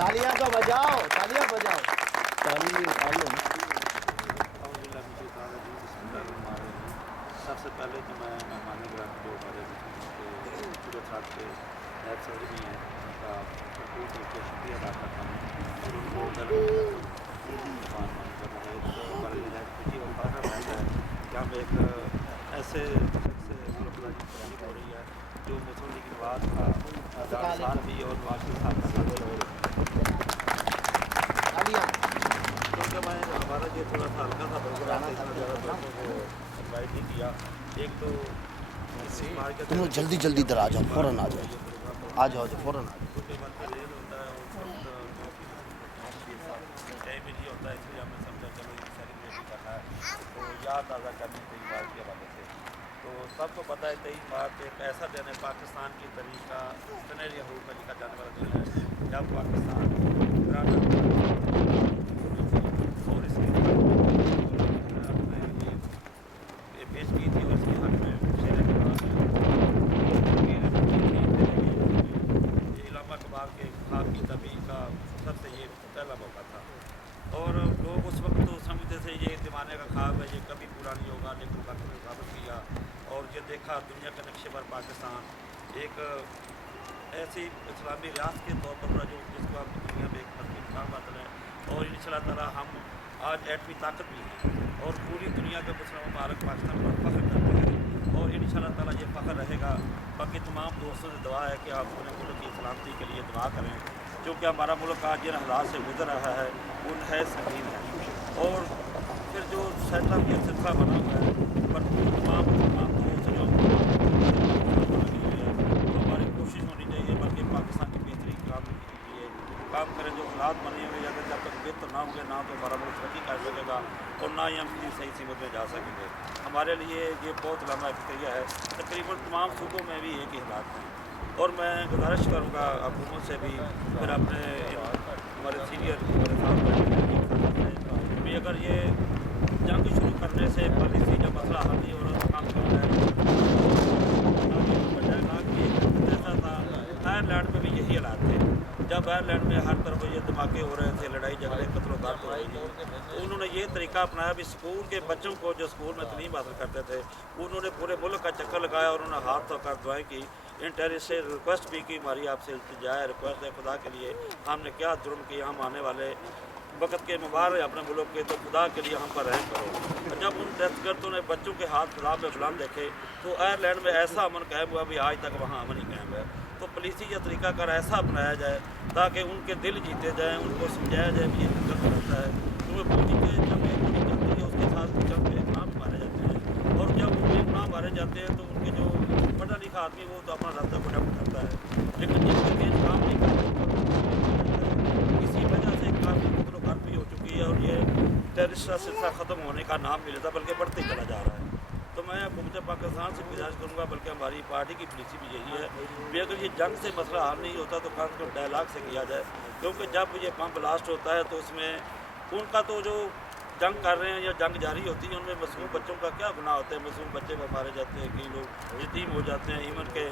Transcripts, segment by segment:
तालियां तो बजाओ, तालियां बजाओ। सबसे पहले तो मैं मेहमान ग्राम जो हमारे पूरे साथ के हेड सर भी हैं उनका भरपूर तरीके से शुक्रिया अदा करता हूँ और उनको हमारे हेड खुशी और फायदा रहता है कि हम एक ऐसे से मुल्कराजी तैयारी हो रही है जो मुस्लिम लीग नवाज का 10 साल भी और नवाज के साथ क्योंकि मैं हमारा ये थोड़ा सा हल्का सा प्रोग्राम है, इतना ज़्यादा दोस्तों को इन्वाइट नहीं किया। एक तो तुम लोग जल्दी जल्दी इधर आ जाओ, फ़ौरन आ जाओ, आ जाओ फ़ौरन आ जाओ। छोटे बल पर रेल होता है और टाइम भी नहीं होता है, इसलिए हमने समझा चलो ये सेलिब्रेशन करना है तो याद ताज़ा करनी थी बात के हवाले से। तो सबको पता है 23 मार्च एक ऐसा दिन है पाकिस्तान की तरीका सनहरी हरूप में लिखा जाने वाला दिन है जब पाकिस्तान और इसकी ये पेश की थी और इसके हक में शेर के बाद इलामा कबाल के खाब की तबीह का सबसे ये पहला मौका था और लोग उस वक्त तो समझते थे ये ज़माने का ख्वाब है, ये कभी पूरा नहीं होगा, लेकिन वक्त ने साबित किया और ये देखा दुनिया के नक्शे पर पाकिस्तान एक ऐसी इस्लामी रियासत के तौर पर जो जिसको हम दुनिया में एक मजबूत काम हासिल है और इंशाअल्लाह ताला हम आज एटमी ताकत भी हैं और पूरी दुनिया के मुस्लिम ममालिक पाकिस्तान पर फ़ख्र करते हैं और इंशाअल्लाह ताला ये फ़ख्र रहेगा। बाकी तमाम दोस्तों से दुआ है कि आप अपने मुल्क की सलामती के लिए दुआ करें क्योंकि हमारा मुल्क आज जिन हालात से गुजर रहा है वो नहायत संगीन है और फिर जो सैटल ये सिलसिला बना हुआ है पर तमाम दोस्त जो हमारी कोशिश होनी चाहिए बल्कि पाकिस्तान की बेहतरी काम के लिए काम करें। जो हालात बने हुए अगर जब तक बेहतर ना होंगे ना तो हमारा मुल्क तरक्की कर सकेगा और ना ही हम किसी सही सीमत में जा सकेंगे। हमारे लिए ये बहुत लंबा प्रक्रिया है, तकरीबन तमाम सूबों में भी एक ही हालात हैं और मैं गुजारिश करूँगा हुकूमत से भी फिर अपने हमारे सीनियर भी अगर ये जंग शुरू करने से पॉलिसी जब मसला हल नहीं हो रहा तो काम करना है ऐसा था। आयरलैंड में भी यही हालात थे जब आयरलैंड में हर तरफ ये धमाके हो रहे थे, लड़ाई झगड़े कत्ल गार्द हो रही थी तो उन्होंने ये तरीका अपनाया भी स्कूल के बच्चों को जो स्कूल में तलीम हासिल करते थे उन्होंने पूरे मुल्क का चक्कर लगाया और उन्होंने हाथ धोकर दुआएं की, इन टेररिस्ट से रिक्वेस्ट भी की हमारी आपसे इल्तिजा है, रिक्वेस्ट है खुदा के लिए हमने क्या जुर्म किया, हम आने वाले वक़्त के मुबार है अपने मुल्क के तो खुदा के लिए हम पर रहम करो। जब उन दहशतगर्दों ने बच्चों के हाथ खुदा में गुलाम देखे तो आयरलैंड में ऐसा अमन कायम हुआ भी आज तक वहाँ अमन ही कायम है। तो पुलिसी या तरीक़ाकार ऐसा अपनाया जाए ताकि उनके दिल जीते जाएँ, उनको समझाया जाए भी ये गलत रहता है क्योंकि फौजी के जब एक गोली चलती है उसके साथ जब एक नाम मारे जाते हैं और जब एक नाम मारे जाते हैं तो उनके जो पढ़ा लिखा आदमी वो तो अपना रास्ता बड़ा करता है लेकिन जिनके तेज काम नहीं करते इसी वजह से काफ़ी कत्ल भी हो चुकी है और ये टेररिस्ट का सिलसिला ख़त्म होने का नाम नहीं लेता बल्कि बढ़ते चला जा रहा है। तो मैं हुकूमत पाकिस्तान से गुजारिश करूँगा बल्कि हमारी पार्टी की पॉलिसी भी यही है कि अगर ये जंग से मसला हल नहीं होता तो कम से कम डायलाग से किया जाए क्योंकि जब ये बम ब्लास्ट होता है तो उसमें उनका तो जो जंग कर रहे हैं या जंग जारी होती है उनमें मासूम बच्चों का क्या गुनाह होता है, मासूम बच्चे मारे जाते हैं, कई लोग यतीम हो जाते हैं, इवन के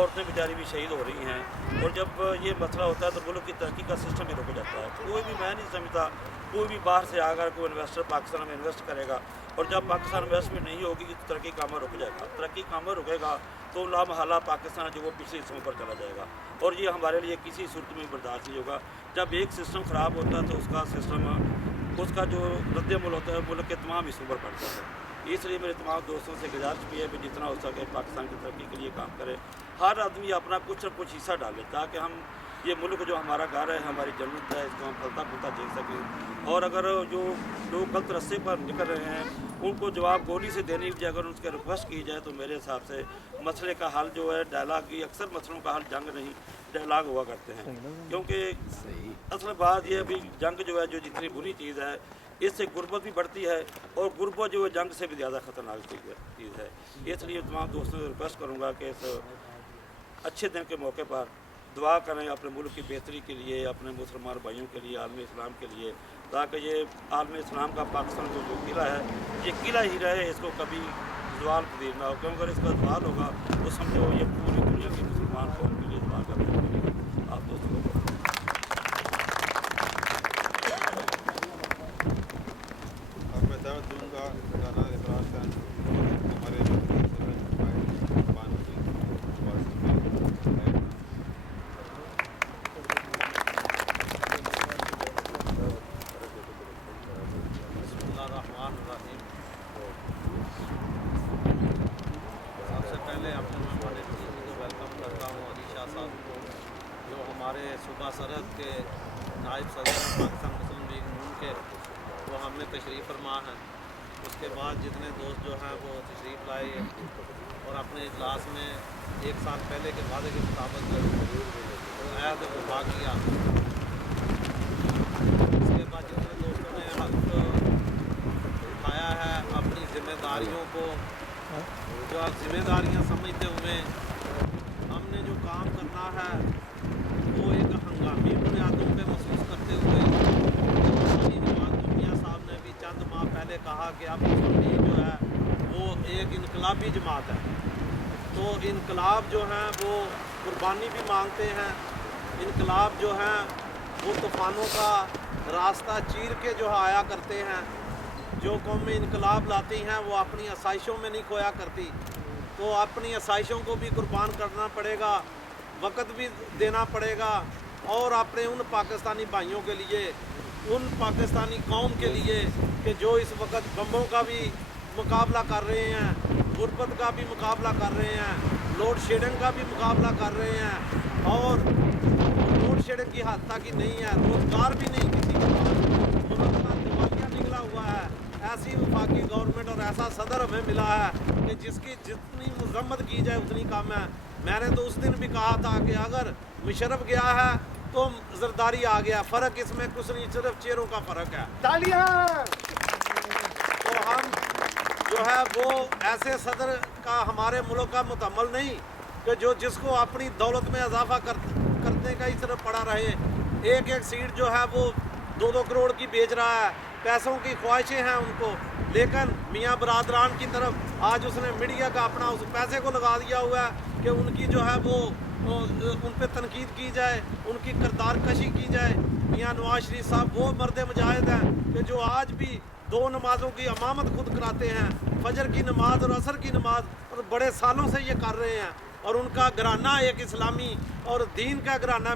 औरतें बेचारी भी शहीद हो रही हैं और जब ये मसला होता है तो मुल्क की तरक्की का सिस्टम भी रुक जाता है। कोई भी मैं नहीं समझता कोई भी बाहर से आकर कोई इन्वेस्टर पाकिस्तान में इन्वेस्ट करेगा और जब पाकिस्तान इन्वेस्टमेंट नहीं होगी तो तरक्की काम रुक जाएगा, तरक्की काम रुकेगा तो लामहला पाकिस्तान जो वो पिछले हिस्सों पर चला जाएगा और ये हमारे लिए किसी सूरत में बर्दाश्त नहीं होगा। जब एक सिस्टम ख़राब होता है तो उसका सिस्टम उसका जो रद्दमल होता है मुल्क के तमाम हिस्सों पर पड़ता है। इसलिए मेरे तमाम दोस्तों से गुजारिश भी है कि जितना हो सके पाकिस्तान की तरक्की के लिए काम करें, हर आदमी अपना कुछ न कुछ हिस्सा डाले ताकि हम ये मुल्क जो हमारा घर है हमारी जन्नत है इसको हम फलता फूलता जी सकें और अगर जो लोग गलत रस्ते पर निकल रहे हैं उनको जवाब गोली से देने की अगर उनसे रिक्वेस्ट की जाए तो मेरे हिसाब से मसले का हल जो है डायलाग की अक्सर मसलों का हल जंग नहीं डायलाग हुआ करते हैं क्योंकि असल बात ये अभी जंग जो है जो जितनी बुरी चीज़ है इससे गुर्बत भी बढ़ती है और गुर्बत जो है जंग से भी ज़्यादा ख़तरनाक चीज़ है। इसलिए तमाम दोस्तों से रिक्वेस्ट करूँगा कि इस अच्छे दिन के मौके पर दुआ करें अपने मुल्क की बेहतरी के लिए, अपने मुसलमान भाइयों के लिए, आलम इस्लाम के लिए ताकि ये आलम इस्लाम का पाकिस्तान को जो किला है ये किला ही रहे, इसको कभी زوال پذیر نہ ہو، کیونکہ اگر اس کا زوال ہوگا تو سمجھو یہ پوری دنیا کی مسلمان قوم کے لیے دعا کرتے ہیں. آپ دوستوں کو اب میں دعوت دوں گا رانا ابراز خان ہمارے بسم اللہ الرحمن الرحیم. سب سے پہلے اپنے مہمان خصوصی کو ویلکم کرتا ہوں علی شاہ صاحب کو، جو ہمارے صوبہ سرحد کے نائب صدر ہیں پاکستان مسلم لیگ نون کے، وہ ہم نے تشریف فرما ہیں. اس کے بعد جتنے دوست جو ہیں وہ تشریف لائے اور اپنے اجلاس میں 1 سال پہلے کے وعدے کے مطابق عہد وفا کیا. اس کے بعد جتنے دوستوں نے حق اٹھایا ہے اپنی ذمہ داریوں کو، جو ذمہ داریاں سمجھتے ہوئے ہم نے جو کام کرنا ہے وہ ایک ہنگامی بنیادوں پہ محسوس کرتے ہوئے جماعت کو میاں صاحب نے بھی چند ماہ پہلے کہا کہ اب مسلم لیگ جو ہے وہ ایک انقلابی جماعت ہے. تو انقلاب جو ہیں وہ قربانی بھی مانگتے ہیں، انقلاب جو ہیں وہ طوفانوں کا راستہ چیر کے جو آیا کرتے ہیں. جو قومیں انقلاب لاتی ہیں وہ اپنی آسائشوں میں نہیں کھویا کرتی، تو اپنی آسائشوں کو بھی قربان کرنا پڑے گا، وقت بھی دینا پڑے گا، اور اپنے ان پاکستانی بھائیوں کے لیے، ان پاکستانی قوم کے لیے کہ جو اس وقت بموں کا بھی مقابلہ کر رہے ہیں، غربت کا بھی مقابلہ کر رہے ہیں، لوڈ شیڈنگ کا بھی مقابلہ کر رہے ہیں، اور لوڈ شیڈنگ کی حد تک ہی نہیں ہے، روزگار بھی نہیں کسی کے پاس، ملک کا دیوالیہ نکلا ہوا ہے. ایسی وفاقی گورنمنٹ اور ایسا صدر ہمیں ملا ہے کہ جس کی جتنی مذمت کی جائے اتنی کم ہے. میں نے تو اس دن بھی کہا تھا کہ اگر مشرف گیا ہے تو زرداری آ گیا، فرق اس میں کچھ نہیں، صرف چہروں کا فرق ہے. تو ہم جو ہے وہ ایسے صدر کا ہمارے ملک کا متحمل نہیں کہ جو جس کو اپنی دولت میں اضافہ کرنے کا ہی صرف پڑا رہے. ایک سیٹ جو ہے وہ 2-2 کروڑ کی بیچ رہا ہے، پیسوں کی خواہشیں ہیں ان کو، لیکن میاں برادران کی طرف آج اس نے میڈیا کا اپنا اس پیسے کو لگا دیا ہوا ہے کہ ان کی جو ہے وہ ان پہ تنقید کی جائے، ان کی کردار کشی کی جائے. میاں نواز شریف صاحب وہ مرد مجاہد ہیں کہ جو آج بھی 2 نمازوں کی امامت خود کراتے ہیں، فجر کی نماز اور عصر کی نماز، اور بڑے سالوں سے یہ کر رہے ہیں. اور ان کا گھرانہ ایک اسلامی اور دین کا گھرانہ،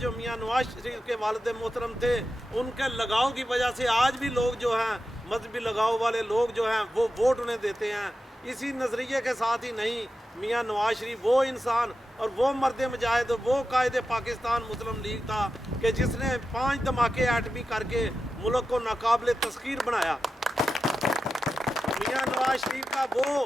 جو میاں نواز شریف کے والد محترم تھے، ان کے لگاؤ کی وجہ سے آج بھی لوگ جو ہیں مذہبی لگاؤ والے لوگ جو ہیں وہ ووٹ انہیں دیتے ہیں. اسی نظریے کے ساتھ ہی نہیں، میاں نواز شریف وہ انسان اور وہ مرد مجاہد، وہ قائد پاکستان مسلم لیگ تھا کہ جس نے 5 دھماکے ایٹمی کر کے ملک کو ناقابل تسخیر بنایا. میاں نواز شریف کا وہ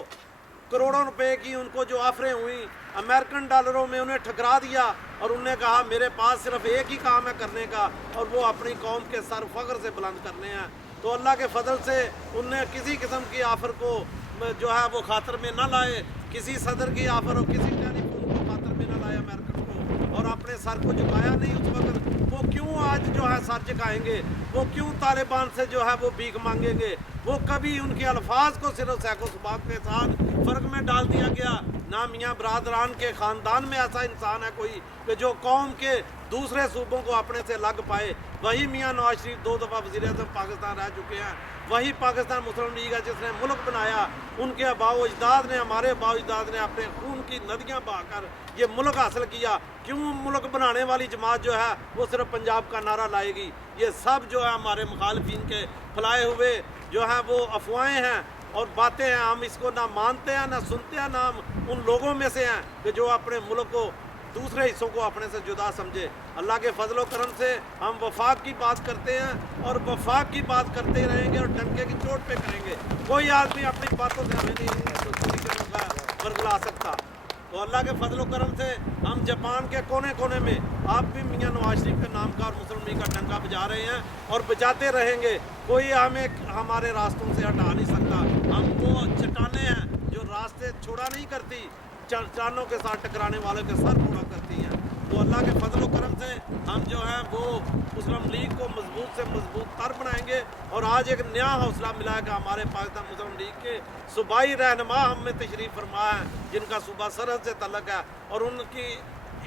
کروڑوں روپے کی ان کو جو آفریں ہوئیں امریکن ڈالروں میں انہیں ٹھکرا دیا، اور انہوں نے کہا میرے پاس صرف ایک ہی کام ہے کرنے کا، اور وہ اپنی قوم کے سر فخر سے بلند کرنے ہیں. تو اللہ کے فضل سے ان نے کسی قسم کی آفر کو جو ہے وہ خاطر میں نہ لائے، کسی صدر کی آفر اور کسی ٹیلی فون کو خاطر میں نہ لائے امریکن کو، اور اپنے سر کو جھکایا نہیں اس وقت. وہ کیوں آج جو ہے سر جھکائیں گے؟ وہ کیوں طالبان سے جو ہے وہ بھیک مانگیں گے؟ وہ کبھی ان کے الفاظ کو صرف سیک و سباق کے ساتھ فرق میں ڈال دیا گیا. نہ میاں برادران کے خاندان میں ایسا انسان ہے کوئی کہ جو قوم کے دوسرے صوبوں کو اپنے سے لگ پائے. وہی میاں نواز شریف 2 دفعہ وزیر اعظم پاکستان رہ چکے ہیں، وہی پاکستان مسلم لیگ ہے جس نے ملک بنایا. ان کے آباء و اجداد نے، ہمارے آباء و اجداد نے اپنے خون کی ندیاں بہا کر یہ ملک حاصل کیا. کیوں ملک بنانے والی جماعت جو ہے وہ صرف پنجاب کا نعرہ لائے گی؟ یہ سب جو ہے ہمارے مخالفین کے پھیلائے ہوئے جو ہیں وہ افواہیں ہیں اور باتیں ہیں. ہم اس کو نہ مانتے ہیں نہ سنتے ہیں، نہ ہم ان لوگوں میں سے ہیں کہ جو اپنے ملک کو دوسرے حصوں کو اپنے سے جدا سمجھے. اللہ کے فضل و کرم سے ہم وفاق کی بات کرتے ہیں اور وفاق کی بات کرتے رہیں گے اور ڈنکے کی چوٹ پہ کریں گے. کوئی آدمی اپنی باتوں سے ہمیں نہیں برگلا سکتا. تو اللہ کے فضل و کرم سے ہم جاپان کے کونے کونے میں آپ بھی میاں نواز شریف کے نام کا اور مسلم لیگ کا ڈنکا بجا رہے ہیں اور بجاتے رہیں گے. کوئی ہمیں ہمارے راستوں سے ہٹا نہیں سکتا. ہم وہ چٹانیں ہیں جو راستے چھوڑا نہیں کرتی، چٹانوں کے ساتھ ٹکرانے والوں کے سر پھوڑا کرتی ہیں. तो अल्लाह के फजल करम से हम जो है वो मुस्लिम लीग को मजबूत से मजबूत तर बनाएंगे। और आज एक नया हौसला मिला है कि हमारे पाकिस्तान मुस्लिम लीग के सूबाई रहनुमा हम में तशरीफ़ फरमा है, जिनका सूबा सरहद से तल्लक है, और उनकी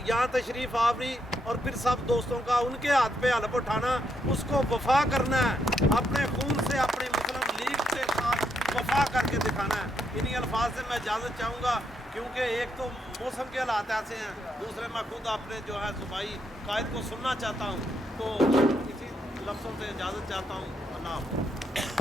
यहाँ तशरीफ़ आवरी और फिर सब दोस्तों का उनके हाथ पे हलफ उठाना, उसको वफा करना है, अपने खून से अपनी मुस्लिम लीग के साथ वफा करके दिखाना है। इन्हीं अल्फाज से मैं इजाज़त चाहूँगा, क्योंकि एक तो मौसम के हालात ऐसे हैं, दूसरे मैं खुद अपने जो है सूबाई कायद को सुनना चाहता हूँ, तो इसी लफ्ज़ों से इजाज़त चाहता हूँ। अल्लाह हाफ़िज़।